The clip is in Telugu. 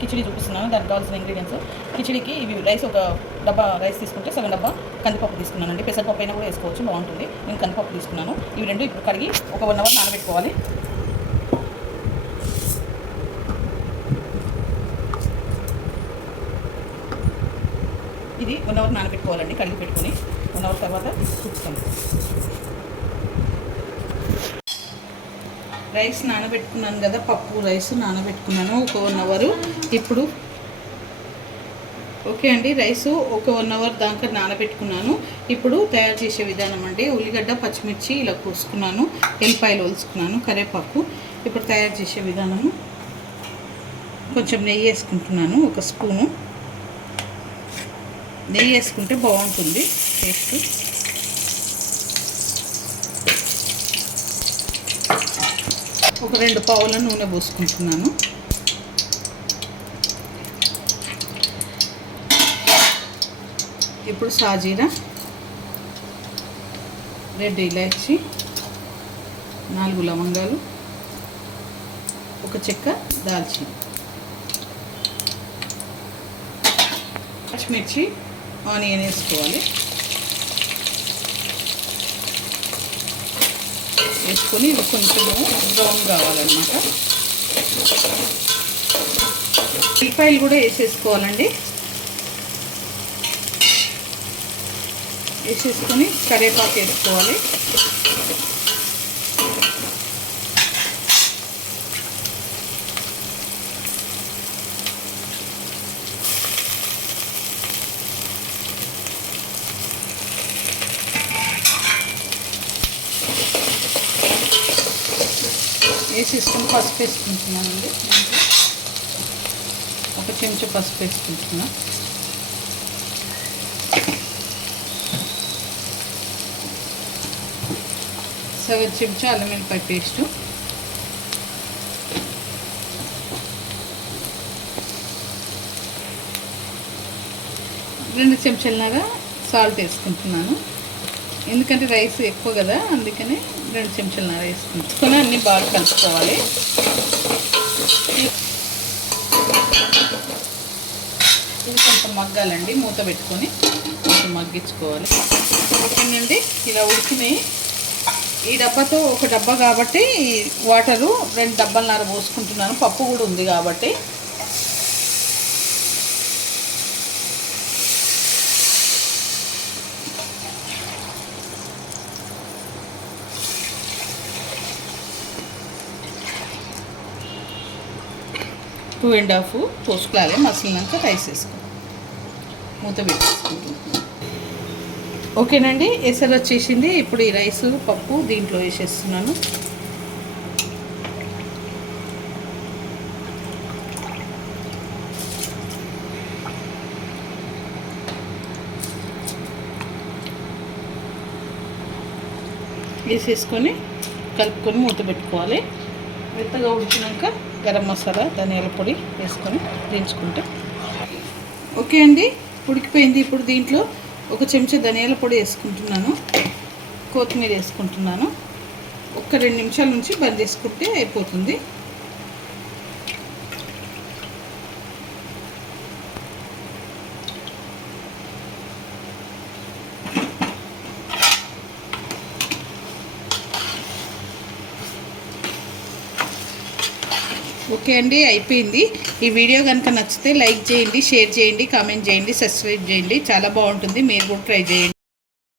కిచిడి చూపిస్తున్నాను. దానికి కావాల్సిన ఇంగ్రీడియంట్స్ కిచిడికి ఇవి రైస్ ఒక డబ్బా రైస్ తీసుకుంటే సగం డబ్బా కందిపప్పు తీసుకున్నానండి. పెసరపప్పు అయినా కూడా వేసుకోవచ్చు, బాగుంటుంది. నేను కందిపప్పు తీసుకున్నాను. ఇవి రెండు ఇప్పుడు కడిగి ఒక 1 అవర్ నానబెట్టుకోవాలి. ఇది 1 అవర్ నానబెట్టుకోవాలండి. కడిగి పెట్టుకొని 1 అవర్ తర్వాత చూపిస్తాను. రైస్ నానబెట్టుకున్నాను కదా, పప్పు రైస్ నానబెట్టుకున్నాను ఒక 1 అవర్. ఇప్పుడు ఓకే అండి, రైసు ఒక 1 అవర్ దాకా నానబెట్టుకున్నాను. ఇప్పుడు తయారు చేసే విధానం అండి. ఉల్లిగడ్డ పచ్చిమిర్చి ఇలా కోసుకున్నాను, ఎల్లిపాయలు ఒలుసుకున్నాను, కరివేపాకు. ఇప్పుడు తయారు చేసే విధానము, కొంచెం నెయ్యి వేసుకుంటున్నాను, ఒక స్పూను నెయ్యి వేసుకుంటే బాగుంటుంది టేస్ట్. ఒక 2 పావుల నూనె పోసుకుంటున్నాను. ఇప్పుడు సాజీరా, రెడ్ ఇలాచి, 4 లవంగాలు, ఒక చెక్క దాల్చిన, పచ్చిమిర్చి, ఆనియన్ వేసుకోవాలి. వేసుకొని ఇది కొంచెము బ్రౌన్ కావాలన్నమాట. ఉల్లిపాయలు కూడా వేసేసుకోవాలండి. వేసేసుకొని కరివేపాకు వేసుకోవాలి. వేసేసుకొని పసుపు వేసుకుంటున్నానండి. ఒక చెంచా పసుపు వేసుకుంటున్నా. సగం చెంచా అల్లం వెల్లిపాయ పేస్టు, రెండు చెంచాలన్నర సాల్ట్ వేసుకుంటున్నాను. ఎందుకంటే రైస్ ఎక్కువ కదా, అందుకని 2 చెంచాలన్నర వేసుకుంటున్నాను. అన్నీ బాగా కలుపుకోవాలి. ఇది కొంచెం మగ్గాలండి, మూత పెట్టుకొని కొంచెం మగ్గించుకోవాలి. ఓకేనండి, ఇలా ఉడికినాయి. ఈ డబ్బాతో ఒక డబ్బా కాబట్టి వాటరు 2 డబ్బాలన్నర పోసుకుంటున్నాను. పప్పు కూడా ఉంది కాబట్టి. టూ అండ్ హాఫ్ పోసుకోవాలి. మసిలినాక రైస్ వేసుకోవాలి. మూత పెట్టేసుకుంటున్నాను. ఓకేనండి, ఎసరు వచ్చేసింది. ఇప్పుడు ఈ రైస్ పప్పు దీంట్లో వేసేస్తున్నాను. వేసేసుకొని కలుపుకొని మూత పెట్టుకోవాలి. మెత్తగా ఉడికినాక గరం మసాలా, ధనియాల పొడి వేసుకొని దించుకుంటే ఓకే అండి, ఉడికిపోయింది. ఇప్పుడు దీంట్లో ఒక చెంచా ధనియాల పొడి వేసుకుంటున్నాను, కొత్తిమీర వేసుకుంటున్నాను. ఒక 2 నిమిషాల నుంచి బంద్ చేసుకుంటే అయిపోతుంది. ఓకే అండి, అయిపోయింది. ఈ వీడియో కనుక నచ్చితే లైక్ చేయండి, షేర్ చేయండి, కామెంట్ చేయండి, సబ్స్క్రైబ్ చేయండి. చాలా బాగుంటుంది, మీరు కూడా ట్రై చేయండి.